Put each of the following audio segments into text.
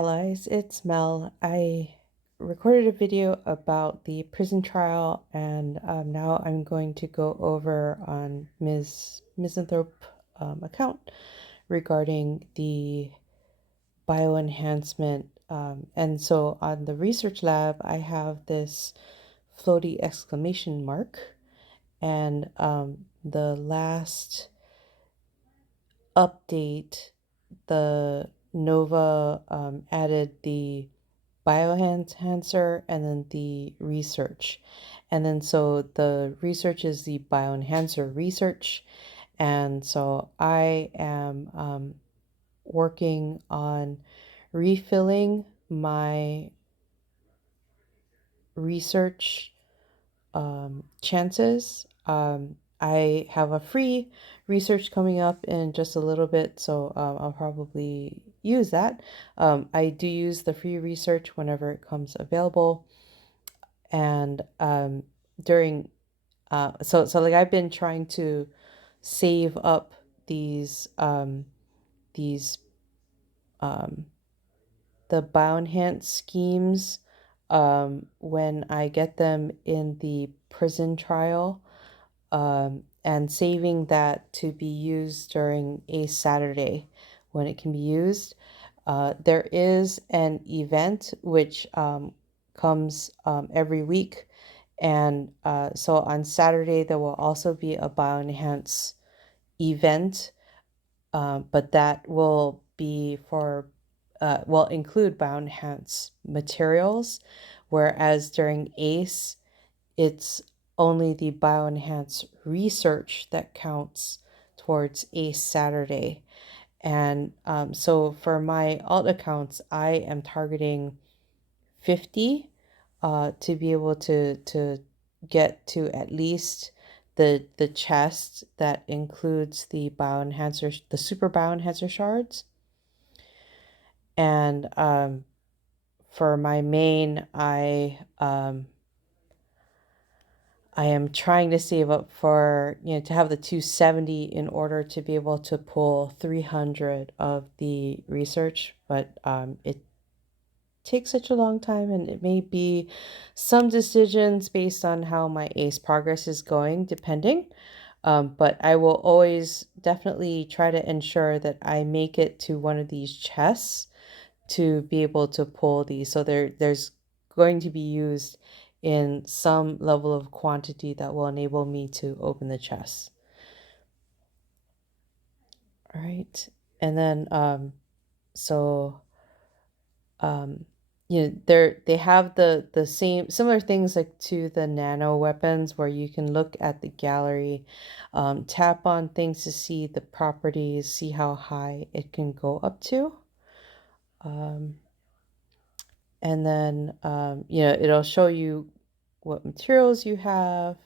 Allies, it's Mel. I recorded a video about the prison trial, and now I'm going to go over on Ms. Misanthrope account regarding the bioenhancement. And so on the research lab, I have this floaty exclamation mark, and the last update, the Nova added the bioenhancer and then the research. And then so the research is the bioenhancer research. And so I am working on refilling my research chances. I have a free research coming up in just a little bit, so I'll probably use that. I do use the free research whenever it comes available, and during so like I've been trying to save up these um, the bioenhance schemes when I get them in the prison trial, and saving that to be used during a Saturday when it can be used. There is an event which comes every week, and so on Saturday there will also be a bioenhance event, but that will be for will include bioenhance materials, whereas during ACE it's only the bioenhance research that counts towards ACE Saturday. And so for my alt accounts, I am targeting 50 to be able to get to at least the chest that includes the bioenhancer, the super bioenhancer shards. And for my main, I am trying to save up for, to have the 270 in order to be able to pull 300 of the research, but it takes such a long time, and it may be some decisions based on how my ACE progress is going, depending. But I will always definitely try to ensure that I make it to one of these chests to be able to pull these. So there's going to be used in some level of quantity that will enable me to open the chest. All right. And then so they have the same similar things like to the nano weapons, where you can look at the gallery, tap on things to see the properties, see how high it can go up to. And then it'll show you what materials you have.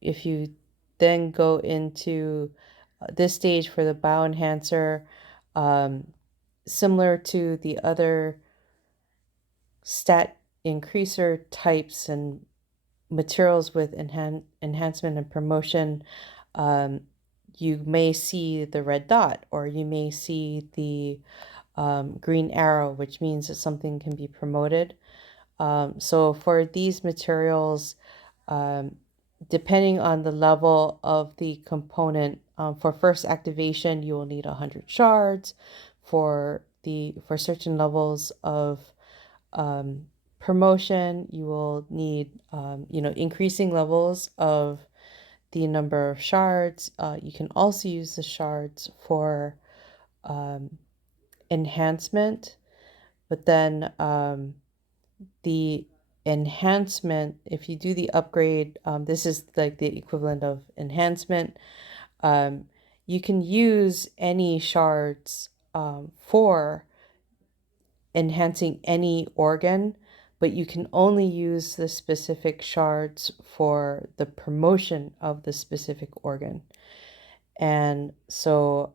If you then go into this stage for the bioenhancer, similar to the other stat increaser types and materials with enhancement and promotion, you may see the red dot, or you may see the green arrow, which means that something can be promoted. So for these materials, depending on the level of the component, for first activation, you will need 100 shards. For certain levels of promotion, you will need increasing levels of the number of shards. You can also use the shards for enhancement, but then the enhancement, if you do the upgrade, this is like the equivalent of enhancement. You can use any shards for enhancing any organ, but you can only use the specific shards for the promotion of the specific organ. And so,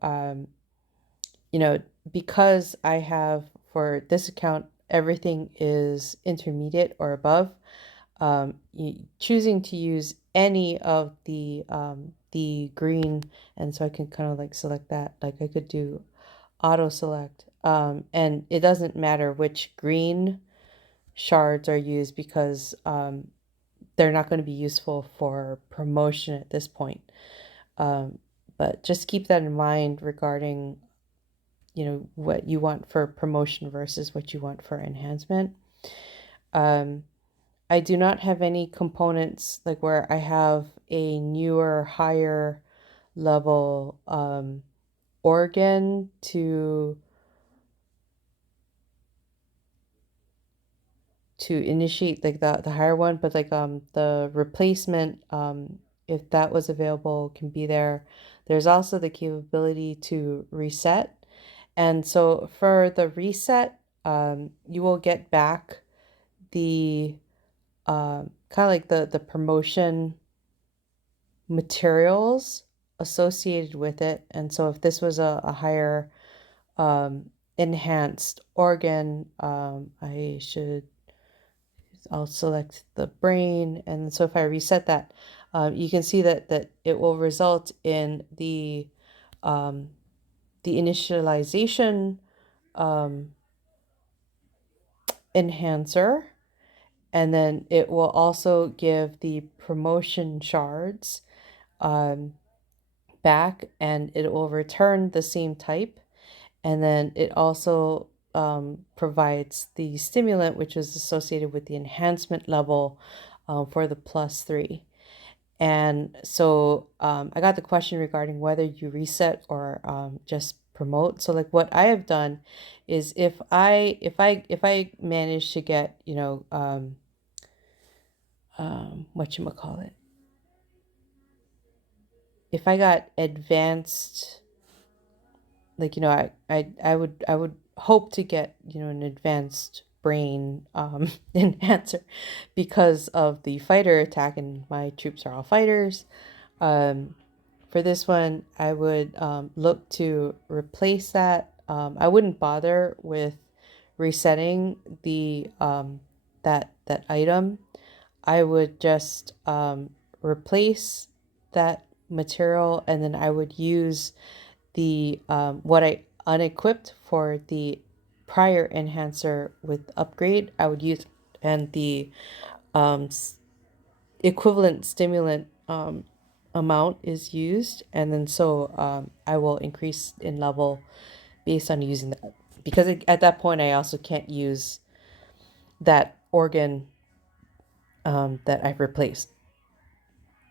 because I have, for this account, everything is intermediate or above, choosing to use any of the green, and so I can kind of like select that. Like I could do auto select And it doesn't matter which green shards are used because they're not going to be useful for promotion at this point. Um, but just keep that in mind regarding, what you want for promotion versus what you want for enhancement. Um, I do not have any components like where I have a newer, higher level organ to initiate like the higher one, but like the replacement, if that was available, can be there. There's also the capability to reset. And so for the reset, you will get back the kind of like the promotion materials associated with it. And so if this was a higher um, enhanced organ, I'll select the brain. And so if I reset that, you can see that it will result in um, the initialization um, enhancer. And then it will also give the promotion shards um, back, and it will return the same type. And then it also provides the stimulant, which is associated with the enhancement level for the +3. And so I got the question regarding whether you reset or just promote. So like what I have done is if I manage to get, whatchamacallit, if I got advanced, like, I would hope to get, an advanced brain enhancer because of the fighter attack, and my troops are all fighters. um for this one I would look to replace that. I wouldn't bother with resetting the that item. I would just replace that material, and then I would use the what I unequipped for the prior enhancer with upgrade. I would use, and the um, equivalent stimulant amount is used, and then so I will increase in level based on using that, because at that point I also can't use that organ that I've replaced.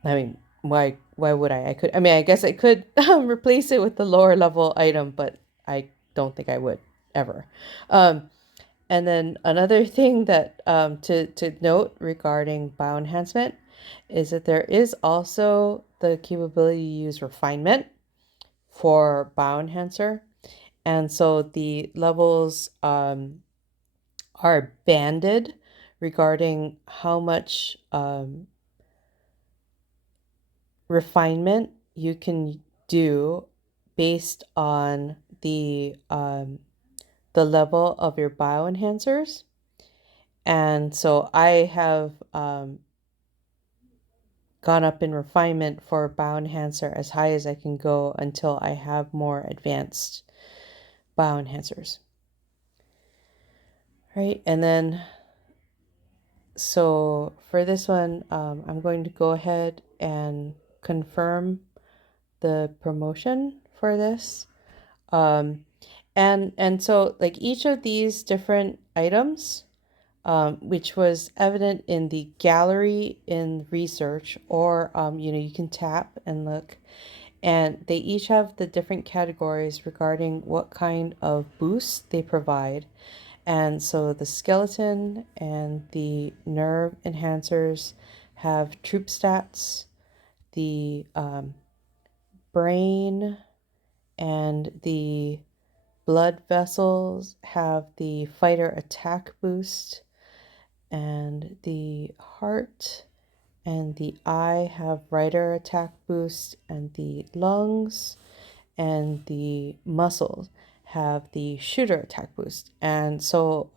I mean, why would I? I guess I could replace it with the lower level item, but I don't think I would ever. Um, and then another thing that to note regarding bioenhancement is that there is also the capability to use refinement for bioenhancer. And so the levels are banded regarding how much refinement you can do based on the level of your bioenhancers. And so I have gone up in refinement for bioenhancer as high as I can go until I have more advanced bioenhancers. Right, and then so for this one, I'm going to go ahead and confirm the promotion for this. And so like each of these different items, which was evident in the gallery in research, or you can tap and look, and they each have the different categories regarding what kind of boost they provide. And so the skeleton and the nerve enhancers have troop stats. The brain and the blood vessels have the fighter attack boost, and the heart and the eye have rider attack boost, and the lungs and the muscles have the shooter attack boost. And so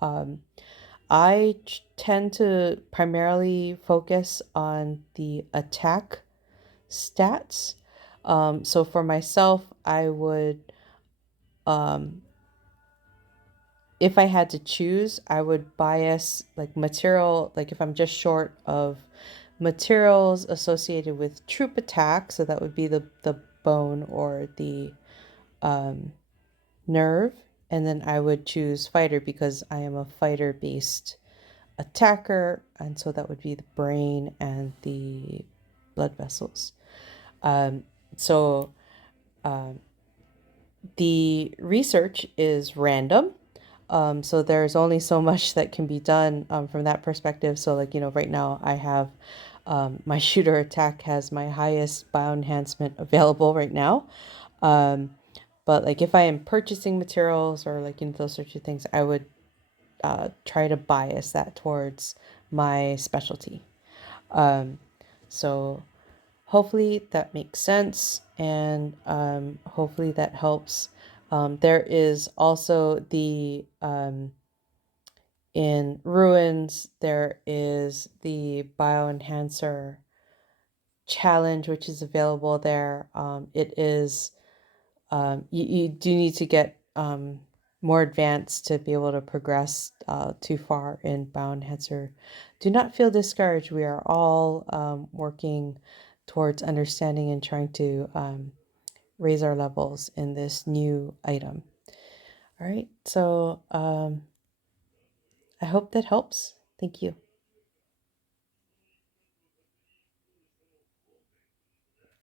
I tend to primarily focus on the attack stats. So for myself, I would if I had to choose, I would bias like material, like if I'm just short of materials associated with troop attack, so that would be the bone or the nerve, and then I would choose fighter because I am a fighter based attacker, and so that would be the brain and the blood vessels. Um, so the research is random. So there's only so much that can be done from that perspective. So, like, right now I have my shooter attack has my highest bioenhancement available right now. Um, but, like, if I am purchasing materials or, like, those sorts of things, I would try to bias that towards my specialty. So, hopefully that makes sense, and hopefully that helps. There is also in ruins, there is the Bioenhancer challenge, which is available there. It is, you do need to get more advanced to be able to progress too far in Bioenhancer. Do not feel discouraged. We are all working towards understanding and trying to raise our levels in this new item. All right, so I hope that helps. Thank you.